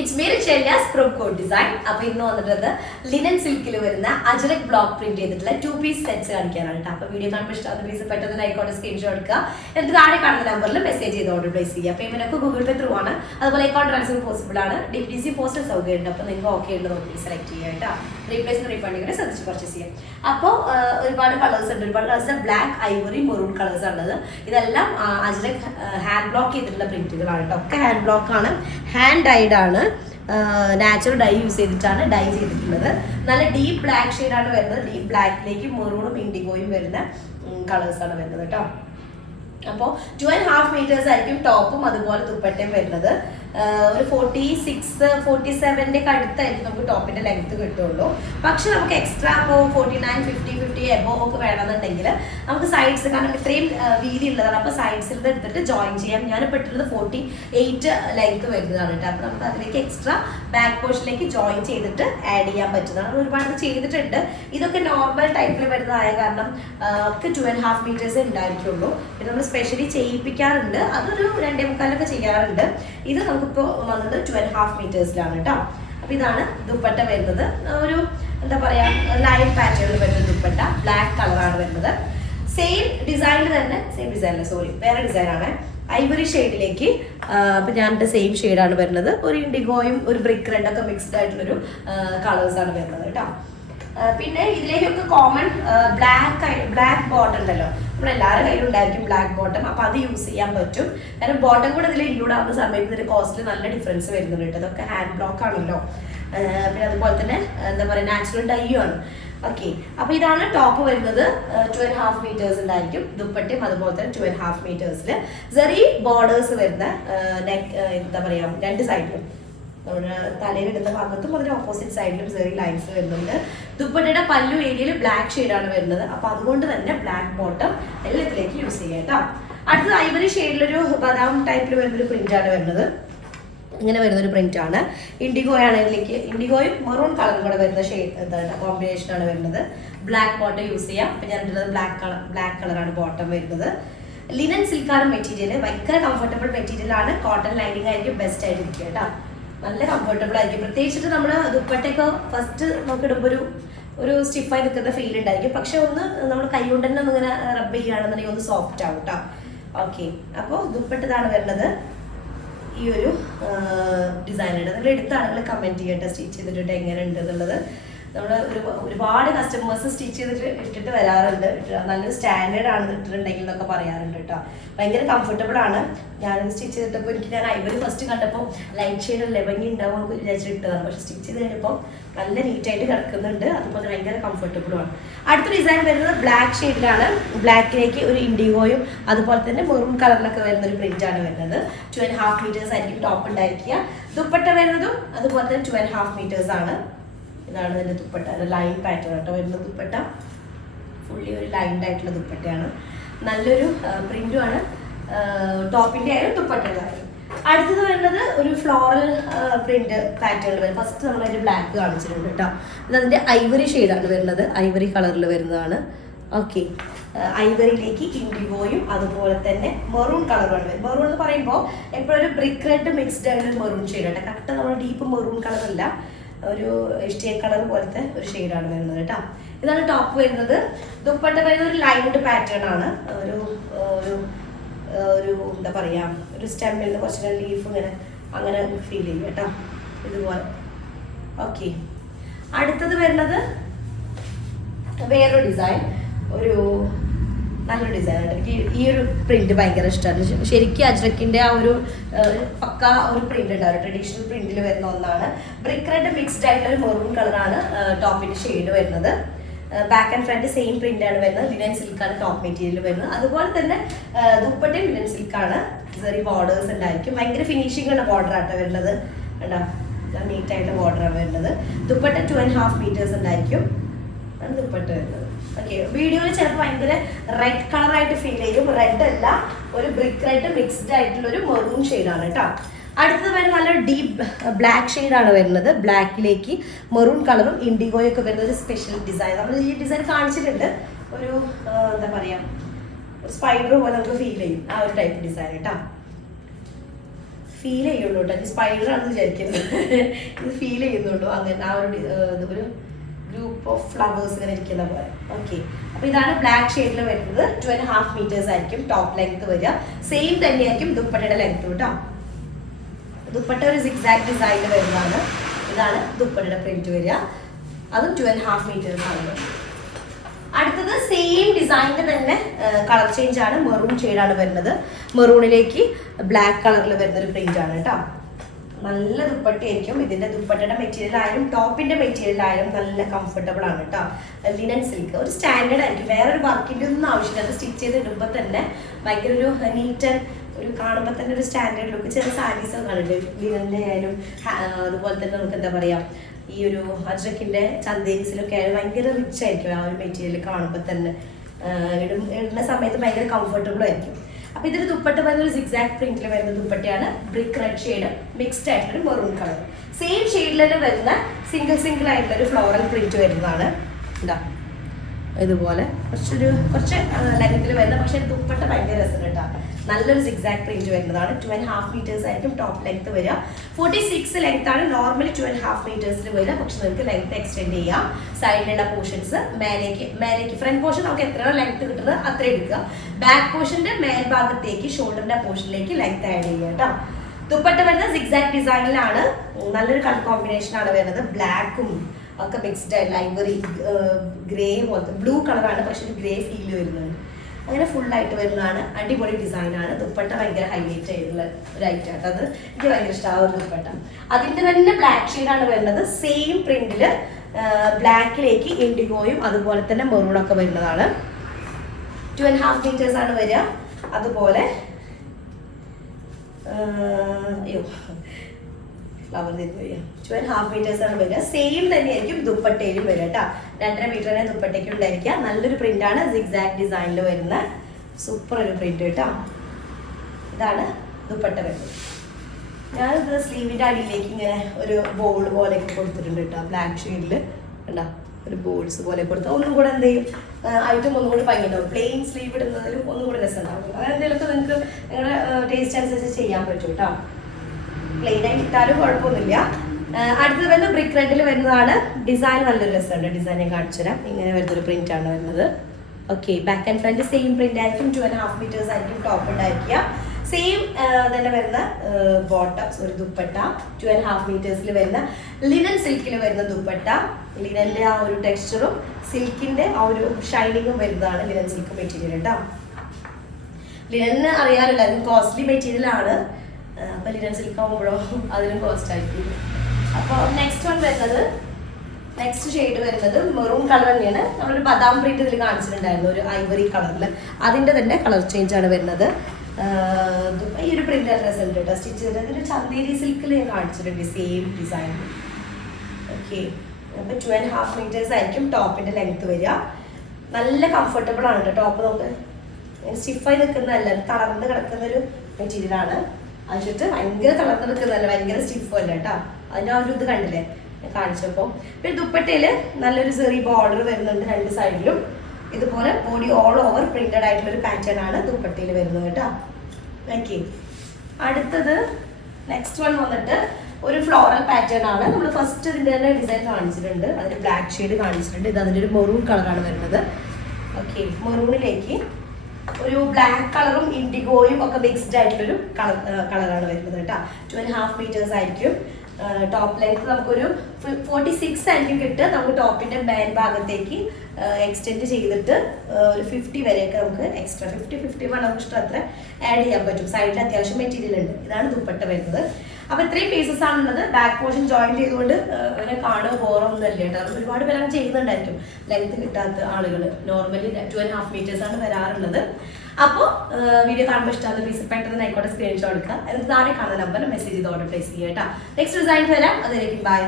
It's made in Chelia's Pro Code design. അപ്പോൾ ഇന്ന് വന്നിട്ടുള്ളത് ലിനൻ സിൽക്കിൽ വരുന്ന അജ്രക് ബ്ലോക്ക് പ്രിന്റ് ചെയ്തിട്ടുള്ള 2-piece സെറ്റ്സ് കാണിക്കാനാണ് കേട്ടോ. അപ്പോൾ വീഡിയോ കാണുമ്പോൾ ഇഷ്ടമാകുന്ന പീസ് പെട്ടെന്ന് ആയിക്കോട്ടെ സ്ക്രീൻഷോട്ട് എടുക്കുക. എന്നിട്ട് താഴെ കാണുന്ന നമ്പറിൽ മെസ്സേജ് ചെയ്ത് ഓർഡർ പ്ലേസ് ചെയ്യുക. പേയ്മെന്റ് ഒക്കെ ഗൂഗിൾ പേ ത്രൂ ആണ്. അതുപോലെ അക്കൗണ്ട് ട്രാൻസ്ഫർ പോസിബിൾ ആണ്. DTC പോസ്റ്റൽ സൗകര്യം ഉണ്ട്. അപ്പോൾ നിങ്ങൾക്ക് ഓക്കെ ഉണ്ട് നോക്കി സെലക്ട് ചെയ്യുക കേട്ടോ. റീപ്ലേസ് റീഫണ്ട് കൂടെ ശ്രദ്ധിച്ച് പർച്ചേസ് ചെയ്യാം. അപ്പോൾ ഒരുപാട് കളേഴ്സ് ഉണ്ട്. ഒരുപാട് colours black, Ivory, maroon colours ആണുള്ളത്. ഇതെല്ലാം അജ്രക് ഹാൻഡ് ബ്ലോക്ക് ചെയ്തിട്ടുള്ള പ്രിന്റുകളാണ് കേട്ടോ. ഒക്കെ ഹാൻഡ് ബ്ലോക്ക് ആണ്, ഹാൻഡ് ഡൈഡ് ആണ്. നാച്ചുറൽ ഡൈ യൂസ് ചെയ്തിട്ടാണ് ഡൈ ചെയ്തിട്ടുള്ളത്. നല്ല ഡീപ്പ് ബ്ലാക്ക് ഷെയ്ഡാണ് വരുന്നത്. ഡീപ്പ് ബ്ലാക്കിലേക്ക് മെറൂണും ഇൻഡിഗോയും വരുന്ന കളേഴ്സാണ് വരുന്നത് കേട്ടോ. അപ്പോൾ 2.5 മീറ്റേഴ്സ് ആയിരിക്കും ടോപ്പും അതുപോലെ ദുപ്പട്ടയും വരുന്നത്. ഒരു 46-47 അടുത്തായിരിക്കും നമുക്ക് ടോപ്പിന്റെ ലെങ്ത് കിട്ടുള്ളൂ. പക്ഷെ നമുക്ക് എക്സ്ട്രാ ഇപ്പോൾ 49, 50 എബോ ഒക്കെ വേണമെന്നുണ്ടെങ്കിൽ നമുക്ക് സൈഡ്സ്, കാരണം ഇത്രയും വീതി ഉള്ളതാണ്, അപ്പോൾ സൈഡ്സിൽ നിന്ന് എടുത്തിട്ട് ജോയിൻ ചെയ്യാം. ഞാൻ പെട്ടുള്ളത് 48 ലെങ്ത് വരുന്നതാണ് കേട്ടോ. അപ്പോൾ നമുക്ക് അതിലേക്ക് എക്സ്ട്രാ ബാക്ക് പോർഷനിലേക്ക് ജോയിൻ ചെയ്തിട്ട് ആഡ് ചെയ്യാൻ പറ്റുന്നതാണ്. ഒരുപാട് ചെയ്തിട്ടുണ്ട്. ഇതൊക്കെ നോർമൽ ടൈപ്പിൽ വരുന്നതായ കാരണം ഒക്കെ 2.5 മീറ്റേഴ്സേ ഉണ്ടായിരിക്കുള്ളൂ. പിന്നെ നമ്മൾ സ്പെഷ്യലി ചെയ്യിപ്പിക്കാറുണ്ട്, അതൊരു 2.25 ചെയ്യാറുണ്ട്. ഇത് നമുക്കിപ്പോൾ വന്നത് 2.5 മീറ്റേഴ്സിലാണ് കേട്ടോ. അപ്പോൾ ഇതാണ് ദുപ്പട്ട വരുന്നത്. ഒരു എന്താ പറയുക, ലൈൻ പാറ്റേണിൽ വരുന്ന ദുപ്പട്ട, ബ്ലാക്ക് കളറാണ് വരുന്നത്. സെയിം ഡിസൈനിൽ തന്നെ, സെയിം ഡിസൈനല്ല സോറി വേറെ ഡിസൈനാണ്. ഐവറി ഷെയ്ഡിലേക്ക് അപ്പം ഞാനിൻ്റെ സെയിം ഷെയ്ഡാണ് വരുന്നത്. ഒരു ഇൻഡിഗോയും ഒരു ബ്രിക്ക് റെഡൊക്കെ മിക്സ്ഡ് ആയിട്ടുള്ളൊരു കളേഴ്സാണ് വരുന്നത് കേട്ടോ. പിന്നെ ഇതിലേക്കൊക്കെ കോമൺ ബ്ലാക്ക് ബോട്ടം ഉണ്ടല്ലോ, നമ്മളെല്ലാവരുടെ കയ്യിലും ഉണ്ടായിരിക്കും ബ്ലാക്ക് ബോട്ടം. അപ്പോൾ അത് യൂസ് ചെയ്യാൻ പറ്റും. കാരണം ബോട്ടം കൂടെ ഇതിൽ ഇൻക്ലൂഡ് ആവുന്ന സമയത്ത് ഇതിൻ്റെ കോസ്റ്റിൽ നല്ല ഡിഫറൻസ് വരുന്നുണ്ട് കേട്ടോ. അതൊക്കെ ഹാൻഡ് ബ്ലോക്ക് ആണല്ലോ. പിന്നെ അതുപോലെ തന്നെ എന്താ പറയുക, നാച്ചുറൽ ഡൈയും ആണ്. ഓക്കെ, അപ്പോൾ ഇതാണ് ടോപ്പ് വരുന്നത്. 2.5 മീറ്റേഴ്സ് ഉണ്ടായിരിക്കും. ദുപ്പട്ടയും അതുപോലെ തന്നെ 2.5 മീറ്റേഴ്സിൽ ചെറിയ ബോർഡേഴ്സ് വരുന്ന നെക്ക്, എന്താ പറയുക, രണ്ട് സൈഡിലും നമ്മുടെ തലയിലിടുന്ന ഭാഗത്തും അതിന് ഓപ്പോസിറ്റ് സൈഡിലും ചെറിയ ലൈൻസ് വരുന്നുണ്ട്. ദുപ്പട്ടയുടെ പല്ലു ഏരിയയിൽ ബ്ലാക്ക് ഷെയ്ഡാണ് വരുന്നത്. അപ്പോൾ അതുകൊണ്ട് തന്നെ ബ്ലാക്ക് ബോട്ടം എല്ലാത്തിലേക്ക് യൂസ് ചെയ്യാം കേട്ടോ. അടുത്തത് ഐവറി ഷെയ്ഡിലൊരു ബദാം ടൈപ്പിൽ വരുന്നൊരു പ്രിന്റാണ് വരുന്നത്. ഇങ്ങനെ വരുന്നൊരു പ്രിന്റാണ്. ഇൻഡിഗോ ആണ് ഇതിലേക്ക്, ഇൻഡിഗോയും മെറൂൺ കളറും കൂടെ വരുന്ന ഷെയ്ഡ് എന്താണ് കോമ്പിനേഷനാണ് വരുന്നത്. ബ്ലാക്ക് ബോട്ടം യൂസ് ചെയ്യാം. അപ്പം ഞാനുള്ളത് ബ്ലാക്ക് കളറാണ് ബോട്ടം വരുന്നത്. ലിനൻ സിൽക്കാണ് മെറ്റീരിയൽ, ഭയങ്കര കംഫർട്ടബിൾ മെറ്റീരിയൽ ആണ്. കോട്ടൺ ലൈനിങ് ആയിരിക്കും ബെസ്റ്റ് ആയിട്ടിരിക്കുക കേട്ടോ. നല്ല കംഫർട്ടബിൾ ആയിരിക്കും. പ്രത്യേകിച്ചിട്ട് നമ്മൾ ദുപ്പട്ടയൊക്കെ ഫസ്റ്റ് നോക്കിയിടുമ്പോൾ ഒരു സ്റ്റിഫായി നിൽക്കുന്ന ഫീൽ ഉണ്ടായിരിക്കും. പക്ഷെ ഒന്ന് നമ്മൾ കൈ കൊണ്ട് തന്നെ ഒന്ന് ഇങ്ങനെ റബ്ബ് ചെയ്യുകയാണെന്നുണ്ടെങ്കിൽ ഒന്ന് സോഫ്റ്റ് ആവും കേട്ടോ. ഓക്കെ, അപ്പോൾ ദുപ്പട്ടതാണ് വരുന്നത്. ഈ ഒരു ഡിസൈനുണ്ട്. നിങ്ങൾ എടുത്ത ആളുകൾ കമൻറ്റ് ചെയ്യട്ടെ സ്റ്റിച്ച് ചെയ്തിട്ട് എങ്ങനെ ഉണ്ട് എന്നുള്ളത്. നമ്മൾ ഒരുപാട് കസ്റ്റമേഴ്സ് സ്റ്റിച്ച് ചെയ്തിട്ട് ഇട്ടിട്ട് വരാറുണ്ട്. നല്ലൊരു സ്റ്റാൻഡേർഡ് ആണ് ഇട്ടിട്ടുണ്ടെങ്കിൽ എന്നൊക്കെ പറയാറുണ്ട് കേട്ടോ. ഭയങ്കര കംഫർട്ടബിൾ ആണ്. ഞാനത് സ്റ്റിച്ച് ചെയ്തിട്ടപ്പോൾ ഞാൻ ഐവറി ഫസ്റ്റ് കണ്ടപ്പോൾ ലൈറ്റ് ഷെയ്ഡ് ലെവങ്ങി ഉണ്ടാവും നമുക്ക് വിചാരിച്ചിട്ട് ഇട്ടതാണ്. പക്ഷെ സ്റ്റിച്ച് ചെയ്ത് കഴിഞ്ഞപ്പോൾ നല്ല നീറ്റായിട്ട് കിടക്കുന്നുണ്ട്. അതുപോലെ ഭയങ്കര കംഫർട്ടബിളുമാണ്. അടുത്ത ഡിസൈൻ വരുന്നത് ബ്ലാക്ക് ഷെയ്ഡിലാണ്. ബ്ലാക്കിലേക്ക് ഒരു ഇൻഡിഗോയും അതുപോലെ തന്നെ മെറൂൺ കളറിലൊക്കെ വരുന്ന ഒരു പ്രിന്റാണ് വരുന്നത്. 2.5 മീറ്റേഴ്സ് ആയിരിക്കും ടോപ്പ് ഉണ്ടായിരിക്കുക. ദുപ്പട്ട വരുന്നതും അതുപോലെ തന്നെ 2.5 മീറ്റേഴ്സ് ആണ്. ഇതാണ് ഇതിൻ്റെ ദുപ്പട്ട, ലൈൻ പാറ്റേൺ കേട്ടോ വരുന്ന ദുപ്പട്ട. ഫുള്ളി ഒരു ലൈൻഡ് ആയിട്ടുള്ള ദുപ്പട്ടയാണ്. നല്ലൊരു പ്രിന്റുമാണ് ടോപ്പിൻ്റെ ആയാലും ദുപ്പട്ടയുടെ ആയാലും. അടുത്തത് വരുന്നത് ഒരു ഫ്ലോറൽ പ്രിന്റ് പാറ്റേൺ വരും. ഫസ്റ്റ് നമ്മൾ അതിൻ്റെ ബ്ലാക്ക് കാണിച്ചിട്ടുണ്ട് കേട്ടോ. ഇതതിൻ്റെ ഐവറി ഷെയ്ഡാണ് വരുന്നത്. ഐവറി കളറിൽ വരുന്നതാണ്. ഓക്കെ, ഐവറിയിലേക്ക് ഇൻഡിഗോയും അതുപോലെ തന്നെ മെറൂൺ കളറുമാണ് വരുന്നത്. മെറൂൺ എന്ന് പറയുമ്പോൾ എപ്പോഴും ഒരു ബ്രിക്ക് റെഡ് മിക്സ്ഡ് ആയിട്ട് ഒരു മെറൂൺ ഷെയ്ഡാണ്. കറക്റ്റ് നമ്മൾ ഡീപ്പ് മെറൂൺ കളറല്ല, ഒരു ഇഷ്ടിക കളർ പോലത്തെ ഒരു ഷെയ്ഡാണ് വരുന്നത് കേട്ടോ. ഇതാണ് ടോപ്പ് വരുന്നത്. ദുപ്പട്ട വരുന്നത് ഒരു ലൈൻഡ് പാറ്റേൺ ആണ്. ഒരു എന്താ പറയുക, ഒരു സ്റ്റെമ്മിൽ നിന്ന് കുറച്ച് ലീഫ് ഇങ്ങനെ അങ്ങനെ ഫീൽ ചെയ്യും കേട്ടോ, ഇതുപോലെ. ഓക്കെ, അടുത്തത് വരുന്നത് വേറൊരു ഡിസൈൻ, ഒരു നല്ലൊരു ഡിസൈൻ ആണ്. എനിക്ക് ഈ ഒരു പ്രിന്റ് ഭയങ്കര ഇഷ്ടമാണ്. ശരിക്കും അജ്രക്കിൻ്റെ ആ ഒരു പക്ക ഒരു പ്രിന്റ് ഉണ്ടാവും, ട്രഡീഷണൽ പ്രിന്റിൽ വരുന്ന ഒന്നാണ്. ബ്രിക്ക് റെഡ് മിക്സ്ഡ് ആയിട്ടുള്ള ഒരു മെറൂൺ കളറാണ് ടോപ്പിന്റെ ഷെയ്ഡ് വരുന്നത്. Back and front same print ആണ് വരുന്നത്. ലിനൻ സിൽക്കാണ് ടോപ്പ് മെറ്റീരിയൽ വരുന്നത്. അതുപോലെ തന്നെ ദുപ്പട്ടയും ലിനൻ സിൽക്കാണ്. ചെറിയ ബോർഡേഴ്സ് ഉണ്ടായിരിക്കും. ഭയങ്കര ഫിനിഷിംഗ് ഉള്ള ബോർഡർ ആട്ടോ വരുന്നത്. കണ്ടോ, നീറ്റായിട്ടുള്ള ബോർഡറാണ് വരുന്നത്. ദുപ്പട്ട 2.5 മീറ്റേഴ്സ് ഉണ്ടായിരിക്കും. ആണ് ദുപ്പട്ട വരുന്നത്. ഓക്കെ, വീഡിയോയിൽ ചിലപ്പോൾ ഭയങ്കര റെഡ് കളറായിട്ട് ഫീൽ ചെയ്യും. റെഡ് അല്ല, ഒരു ബ്രിക്ക് റെഡ് മിക്സ്ഡ് ആയിട്ടുള്ള ഒരു മെറൂൺ ഷെയ്ഡാണ് കേട്ടോ. അടുത്തത് വരുന്നത് നല്ലൊരു ഡീപ്പ് ബ്ലാക്ക് ഷെയ്ഡാണ് വരുന്നത്. ബ്ലാക്കിലേക്ക് മെറൂൺ കളറും ഇൻഡിഗോയും ഒക്കെ വരുന്ന ഒരു സ്പെഷ്യൽ ഡിസൈൻ. നമ്മൾ ഈ ഡിസൈൻ കാണിച്ചിട്ടുണ്ട്. ഒരു എന്താ പറയുക, ഒരു സ്പൈഡർ പോലെ നമുക്ക് ഫീൽ ചെയ്യും ആ ഒരു ടൈപ്പ് ഡിസൈൻ കേട്ടോ. ഫീൽ ചെയ്യുള്ളൂ കേട്ടോ. സ്പൈഡർ ആണെന്ന് വിചാരിക്കുന്നത്. ഇത് ഫീൽ ചെയ്യുന്നുള്ളൂ. അങ്ങനെ ആ ഒരു ഗ്രൂപ്പ് ഓഫ് ഫ്ലവേഴ്സ് ഇങ്ങനെ ഇരിക്കുന്ന പോലെ. ഓക്കെ, അപ്പൊ ഇതാണ് ബ്ലാക്ക് ഷെയ്ഡിൽ വരുന്നത്. 2.5 മീറ്റേഴ്സ് ആയിരിക്കും ടോപ്പ് ലെങ്ത് വരിക. സെയിം തന്നെയായിരിക്കും ദുപ്പട്ടയുടെ ലെങ്ത് കേട്ടോ. ദുപ്പട്ട ഒരു സിക്സാക്ട് ഡിസൈനിൽ വരുന്നതാണ്. ഇതാണ് ദുപ്പട്ടയുടെ പ്രിന്റ് വരിക. അതും 2.5 മീറ്റേഴ്സ് ആണ്. അടുത്തത് സെയിം ഡിസൈനിന്റെ തന്നെ കളർ ചേഞ്ച് ആണ്. മെറൂൺ ഷെയ്ഡാണ് വരുന്നത്. മെറൂണിലേക്ക് ബ്ലാക്ക് കളറിൽ വരുന്ന ഒരു പ്രിന്റ് ആണ് കേട്ടോ. നല്ല ദുപ്പട്ടയായിരിക്കും. ഇതിന്റെ ദുപ്പട്ടയുടെ മെറ്റീരിയൽ ആയാലും ടോപ്പിന്റെ മെറ്റീരിയൽ ആയാലും നല്ല കംഫർട്ടബിൾ ആണ് കേട്ടോ. ലിനൻ സിൽക്ക് ഒരു സ്റ്റാൻഡേർഡ് ആയിരിക്കും. വേറൊരു വർക്കിന്റെ ഒന്നും ആവശ്യമില്ല. അത് സ്റ്റിച്ച് ചെയ്ത് ഇടുമ്പോൾ തന്നെ ഭയങ്കര ഒരു നീറ്റ് ആൻഡ് ഒരു കാണുമ്പോൾ തന്നെ ഒരു സ്റ്റാൻഡേർഡ് ലുക്ക്. ചില സാരീസ് ഒക്കെ കാണില്ലേ, ലിനന്റെ ആയാലും അതുപോലെ തന്നെ നമുക്ക് എന്താ പറയാ, ഈ ഒരു അജ്രക്കിന്റെ ചന്തേരിസിലൊക്കെ ആയാലും ഭയങ്കര റിച്ച് ആയിരിക്കും. ആ ഒരു മെറ്റീരിയൽ കാണുമ്പോൾ തന്നെ ഇടുന്ന സമയത്ത് ഭയങ്കര കംഫർട്ടബിൾ ആയിരിക്കും. അപ്പൊ ഇതൊരു ദുപ്പട്ട വരുന്ന ഒരു സിക്സാക്ട് പ്രിന്റിൽ വരുന്ന ദുപ്പട്ടയാണ്. ബ്രിക്ക് റെഡ് ഷെയ്ഡ് മിക്സ്ഡ് ആയിട്ടുള്ള മെറൂൺ കളർ. സെയിം ഷെയ്ഡിൽ തന്നെ വരുന്ന സിംഗിൾ ആയിട്ടുള്ള ഒരു ഫ്ലോറൽ പ്രിന്റ് വരുന്നതാണ്. എന്താ ഇതുപോലെ കുറച്ച് ലെങ്ത്തിൽ വരുന്ന, പക്ഷെ ദുപ്പട്ട ഭയങ്കര രസം കേട്ടോ. നല്ലൊരു സിക്സാക്ട് പ്രിന്റ് വരുന്നതാണ്. 2.5 മീറ്റേഴ്സ് ആയിരിക്കും ടോപ്പ് ലെങ്ത് വരിക. 46 ലെങ്ത് ആണ് നോർമലി 2.5 മീറ്റേഴ്സിൽ വരിക. പക്ഷെ നിങ്ങൾക്ക് ലെങ്ത് എക്സ്റ്റെൻഡ് ചെയ്യാം. സൈഡിലുള്ള പോർഷൻസ് മേലേക്ക് ഫ്രണ്ട് പോർഷൻ നമുക്ക് എത്രയാണ് ലെങ്ത് കിട്ടുന്നത് അത്ര എടുക്കുക. ബാക്ക് പോർഷന്റെ മേൽഭാഗത്തേക്ക് ഷോൾഡറിന്റെ പോർഷനിലേക്ക് ലെങ്ത് ആഡ് ചെയ്യുക കേട്ടോ. ദുപ്പട്ട വരുന്നത് സിക്സാക്ട് ഡിസൈനിലാണ്. നല്ലൊരു കളർ കോമ്പിനേഷൻ ആണ് വരുന്നത്. ബ്ലാക്കും ഒക്കെ മിക്സ്ഡ് ആയിട്ട് ഐവറി ഗ്രേ പോലത്തെ ബ്ലൂ കളറാണ്, പക്ഷെ ഒരു ഗ്രേ ഫീൽ വരുന്നുണ്ട്. അങ്ങനെ ഫുള്ളായിട്ട് വരുന്നതാണ്. അടിപൊളി ഡിസൈനാണ്. ദുപ്പട്ട ഭയങ്കര ഹൈലൈറ്റ് ആയിട്ടുള്ള ഒരു ഐറ്റം ആട്ടോ. അത് എനിക്ക് ഭയങ്കര ഇഷ്ടമാവും ദുപ്പട്ട. അതിൻ്റെ തന്നെ ബ്ലാക്ക് ഷെയ്ഡാണ് വരുന്നത്. സെയിം പ്രിന്റില് ബ്ലാക്കിലേക്ക് ഇൻഡിഗോയും അതുപോലെ തന്നെ മെറൂണൊക്കെ വരുന്നതാണ്. 2.5 മീറ്റേഴ്സ് ആണ് വരിക. അതുപോലെ ഫ്ലവർ വരിക 2.5 മീറ്റേഴ്സ് ആണ് വരിക. സെയിം തന്നെയായിരിക്കും ദുപ്പട്ടയിലും വരിക കേട്ടോ. 2.5 മീറ്റർ തന്നെ ദുപ്പട്ടയ്ക്ക് ഉണ്ടായിരിക്കുക. നല്ലൊരു പ്രിന്റ് ആണ്. സിക്സാക്ട് ഡിസൈനിൽ വരുന്ന സൂപ്പർ ഒരു പ്രിന്റ് കേട്ടോ. ഇതാണ് ദുപ്പട്ട വരുന്നത്. ഞാനിത് സ്ലീവിൻ്റെ അടിയിലേക്ക് ഇങ്ങനെ ഒരു ബോൾ പോലെയൊക്കെ കൊടുത്തിട്ടുണ്ട് കേട്ടോ. ബ്ലാക്ക് ഷെയ്ഡിൽ കണ്ടോ, ഒരു ബോൾസ് പോലെ കൊടുത്താൽ ഒന്നും കൂടെ എന്ത് ചെയ്യും, ഐറ്റം ഒന്നും കൂടി ഭംഗിയുണ്ടാവും. പ്ലെയിൻ സ്ലീവ് ഇടുന്നതിലും ഒന്നും കൂടെ രസം ഉണ്ടാവും. അങ്ങനെ എന്തെങ്കിലുമൊക്കെ നിങ്ങൾക്ക് നിങ്ങളുടെ ടേസ്റ്റ് അനുസരിച്ച് ചെയ്യാൻ പറ്റും കേട്ടോ. പ്ലെയിൻ ആയി ഇട്ടാലും കുഴപ്പമൊന്നുമില്ല. അടുത്തത് വരുന്നത് ബ്രിക്ക് റെഡിൽ വരുന്നതാണ്. ഡിസൈൻ നല്ലൊരു രസമുണ്ട്. ഡിസൈൻ ഞാൻ കാണിച്ചു തരാം. ഇങ്ങനെ വരുന്നൊരു പ്രിന്റ് ആണ് വരുന്നത്. Okay, back and front same print ആയിരിക്കും. 2.5 മീറ്റേഴ്സ് ആയിരിക്കും ടോപ്പ് ഉണ്ടായിരിക്കുക. സെയിം തന്നെ വരുന്ന ബോട്ടം ദുപ്പട്ട 2.5 മീറ്റേഴ്സിൽ വരുന്ന ലിനൻ സിൽക്കിൽ വരുന്ന ദുപ്പട്ട. ലിനന്റെ ആ ഒരു ടെക്സ്ചറും സിൽക്കിന്റെ ആ ഒരു ഷൈനിങ്ങും വരുന്നതാണ് ലിനൻ സിൽക്ക് മെറ്റീരിയൽ കേട്ടോ. ലിനന് അറിയാമല്ലോ, അതിന് കോസ്റ്റ്ലി മെറ്റീരിയൽ ആണ്. അപ്പൊ ലിനൻ സിൽക്ക് ആകുമ്പോഴോ അതിനും കോസ്റ്റ് ആയിരിക്കും. അപ്പോൾ നെക്സ്റ്റ് ഷെയ്ഡ് വരുന്നത് മെറൂൺ കളർ തന്നെയാണ്. നമ്മളൊരു ബദാം പ്രിന്റ് ഇതിൽ കാണിച്ചിട്ടുണ്ടായിരുന്നു, ഒരു ഐവറി കളറിൽ. അതിന്റെ തന്നെ കളർ ചേഞ്ച് ആണ് വരുന്നത്. ഈ ഒരു പ്രിന്റ് ഡ്രസ് ഉണ്ട് കേട്ടോ. സ്റ്റിച്ച് ചെയ്തത് ഇതിന്റെ ചന്തേരി സിൽക്കിൽ ഞാൻ കാണിച്ചിട്ടുണ്ട് സെയിം ഡിസൈൻ. ഓക്കെ, അപ്പൊ 2.5 മീറ്റേഴ്സ് ആയിരിക്കും ടോപ്പിന്റെ ലെങ്ത് വരിക. നല്ല കംഫർട്ടബിൾ ആണ് കേട്ടോ. ടോപ്പ് നമുക്ക് സ്റ്റിഫായി നിൽക്കുന്നതല്ല, തളർന്ന് കിടക്കുന്ന ഒരു മെറ്റീരിയൽ ആണ്. അതിട്ട് ഭയങ്കര തളർന്ന് നിൽക്കുന്നതല്ല, ഭയങ്കര സ്റ്റിഫും അല്ല കേട്ടോ. അതിൻ്റെ ആ ഒരു ഇത് കണ്ടില്ലേ ഞാൻ കാണിച്ചപ്പോൾ. പിന്നെ ദുപ്പട്ടയില് നല്ലൊരു ചെറിയ ബോർഡർ വരുന്നുണ്ട് രണ്ട് സൈഡിലും. ഇതുപോലെ ബോഡി ഓൾ ഓവർ പ്രിന്റഡ് ആയിട്ടുള്ള ഒരു പാറ്റേൺ ആണ് ദുപ്പട്ടയിൽ വരുന്നത് കേട്ടോ. ഓക്കെ, അടുത്തത് നെക്സ്റ്റ് വൺ വന്നിട്ട് ഒരു ഫ്ലോറൽ പാറ്റേൺ ആണ്. നമ്മൾ ഫസ്റ്റ് ഇതിൻ്റെ തന്നെ ഡിസൈൻ കാണിച്ചിട്ടുണ്ട്. അതിന് ബ്ലാക്ക് ഷെയ്ഡ് കാണിച്ചിട്ടുണ്ട്. ഇത് അതിൻ്റെ ഒരു മെറൂൺ കളറാണ് വരുന്നത്. ഓക്കെ, മെറൂണിലേക്ക് ഒരു ബ്ലാക്ക് കളറും ഇൻഡിഗോയും ഒക്കെ മിക്സ്ഡ് ആയിട്ടുള്ളൊരു കളറാണ് വരുന്നത് കേട്ടോ. 2.5 മീറ്റേഴ്സ് ആയിരിക്കും ടോപ്പ് ലെങ്ത്. നമുക്കൊരു 46 ആയിരിക്കും കിട്ടുക. നമുക്ക് ടോപ്പിന്റെ മേൽ ഭാഗത്തേക്ക് എക്സ്റ്റെൻഡ് ചെയ്തിട്ട് ഒരു 50 വരെയൊക്കെ നമുക്ക് എക്സ്ട്രാ 50 നമുക്ക് ഇഷ്ടം അത്ര ആഡ് ചെയ്യാൻ പറ്റും. സൈഡിൽ അത്യാവശ്യം മെറ്റീരിയൽ ഉണ്ട്. ഇതാണ് ദുപ്പട്ട വരുന്നത്. അപ്പൊ ഇത്രയും പീസസ് ആണുള്ളത്. ബാക്ക് പോർഷൻ ജോയിൻ ചെയ്തുകൊണ്ട് അങ്ങനെ കാണുക ബോറൊന്നും അല്ല കേട്ടോ. ഒരുപാട് പേര് അങ്ങനെ ചെയ്യുന്നുണ്ടായിരിക്കും, ലെങ്ത് കിട്ടാത്ത ആളുകൾ. നോർമലി 2.5 മീറ്റേഴ്സ് ആണ് വരാറുള്ളത്. അപ്പോൾ വീഡിയോ കാണുമ്പോൾ ഇഷ്ടമാണ് പീസ് പെട്ടെന്ന് ആയിക്കോട്ടെ സ്ക്രീൻഷോട്ട് എടുക്കുക. എന്നിട്ട് താഴെ കാണുന്ന നമ്പറിൽ മെസ്സേജ് ചെയ്ത് ഓർഡർ പ്ലേസ് ചെയ്യുക കേട്ടോ. നെക്സ്റ്റ് ഡിസൈൻ വരാം. അതിലേക്ക് ബൈ.